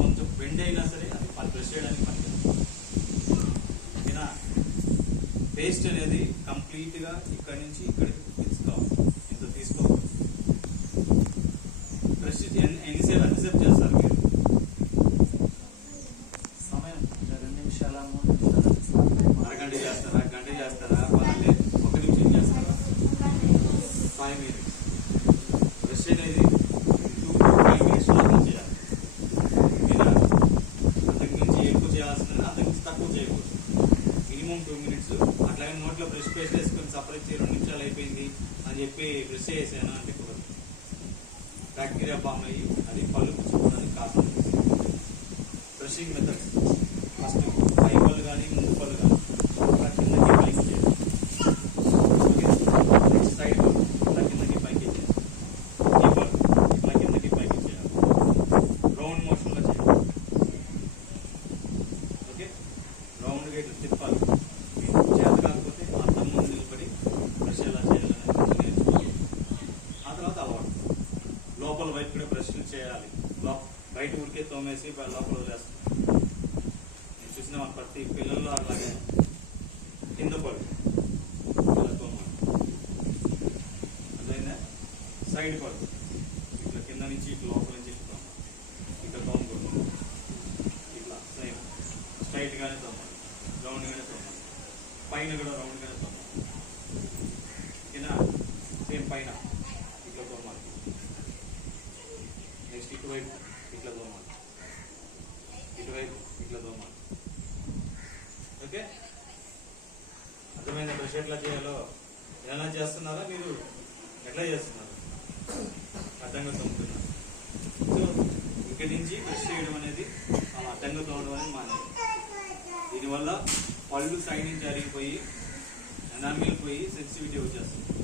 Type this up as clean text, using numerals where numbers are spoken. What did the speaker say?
కొంచెం బెండ్ అయినా సరే అది బ్రష్ చేయడానికి పనికిరాదు. ఓకేనా? పేస్ట్ అనేది కంప్లీట్ గా ఇక్కడి నుంచి ఇక్కడికి తీసుకోవాలి. ఇంత తీసుకోవాలి. బ్రష్ ఎంతసేపు చేస్తారు మీరు? సమయం 2 నిమిషాల 3 నిమిషాలు, అరగంట చేస్తారా, గంట చేస్తారా, 1 నిమిషం చేస్తారా? 5 minutes. బ్రష్ అనేది 5 minutes లో చేయాలి. ఓకేనా? అంతకుమించి ఎక్కువ చేయాల్సిన, అంతకుమించి తక్కువ చేయకూడదు. Minimum 2 minutes. అట్లాగే నోట్లో బ్రష్ పేస్ట్ వేసుకొని సపరేట్ 2 నిమిషాలు అయిపోయింది అని చెప్పి బ్రష్ చేసాను అంటే కుదరదు. బ్యాక్టీరియా ఫామ్ అయ్యి అది పళ్ళు పుచ్చుకోవడానికి కారణం. బ్రషింగ్ మెథడ్స్ ఫస్ట్ పై పళ్ళు కానీ ముందు పళ్ళు కానీ అట్లా కిందకి పైకి చేయాలి. నెక్స్ట్ సైడ్ పళ్ళు ఇట్లా కిందకి పైకి చేయాలి. ఈ పళ్ళు ఇట్లా కిందకి పైకి చేయాలి. రౌండ్ మోషన్లో చేయాలి. ఓకే, రౌండ్గా ఇట్లా తిప్పాలి. చేత కాకపోతే అర్థం ముందు నిలబడి బ్రష్ ఎలా చేయాలనేది నేర్చుకోవాలి. ఆ తర్వాత అలవాటు. లోపల వైపు కూడా బ్రష్లు చేయాలి. బయట ఉడికే తోమేసి లోపల వదిలేస్తాం. నేను చూసిన మన ప్రతి పిల్లల్లో అలాగే కింద పడు ఇలా తోమాలి. అదైందా? సైడ్ పడు ఇట్లా కింద నుంచి ఇట్లా లోపల నుంచి ఇట్లా తోమాలి. ఇట్లా తోమకూడదు. ఇట్లా సేమ్ స్ట్రైట్ గానే తోమాలి, రౌండ్ గానే తోమాలి. పైన కూడా రౌండ్ గానే తోమాలి. కింద సేమ్ పైన ఇట్లా తోమాలి. నెక్స్ట్ ఇటువైపు ఇట్లా తోమాలి, ఇటువైపు ఇట్లా తోమాలి. ఓకే, అర్థమైందా? బ్రష్ ఎట్లా చేయాలో ఎలా చేస్తున్నారా మీరు? ఎట్లా చేస్తున్నారు? అడ్డంగా తోముతున్నారు. సో ఇక్కడి నుంచి బ్రష్ చేయడం అనేది అలా అడ్డంగా తోమడం అనేది మానేది. దీనివల్ల పళ్ళు సైడ్ నుంచి అరిగిపోయి ఎనామిల్ పోయి సెన్సిటివిటీ వచ్చేస్తుంది.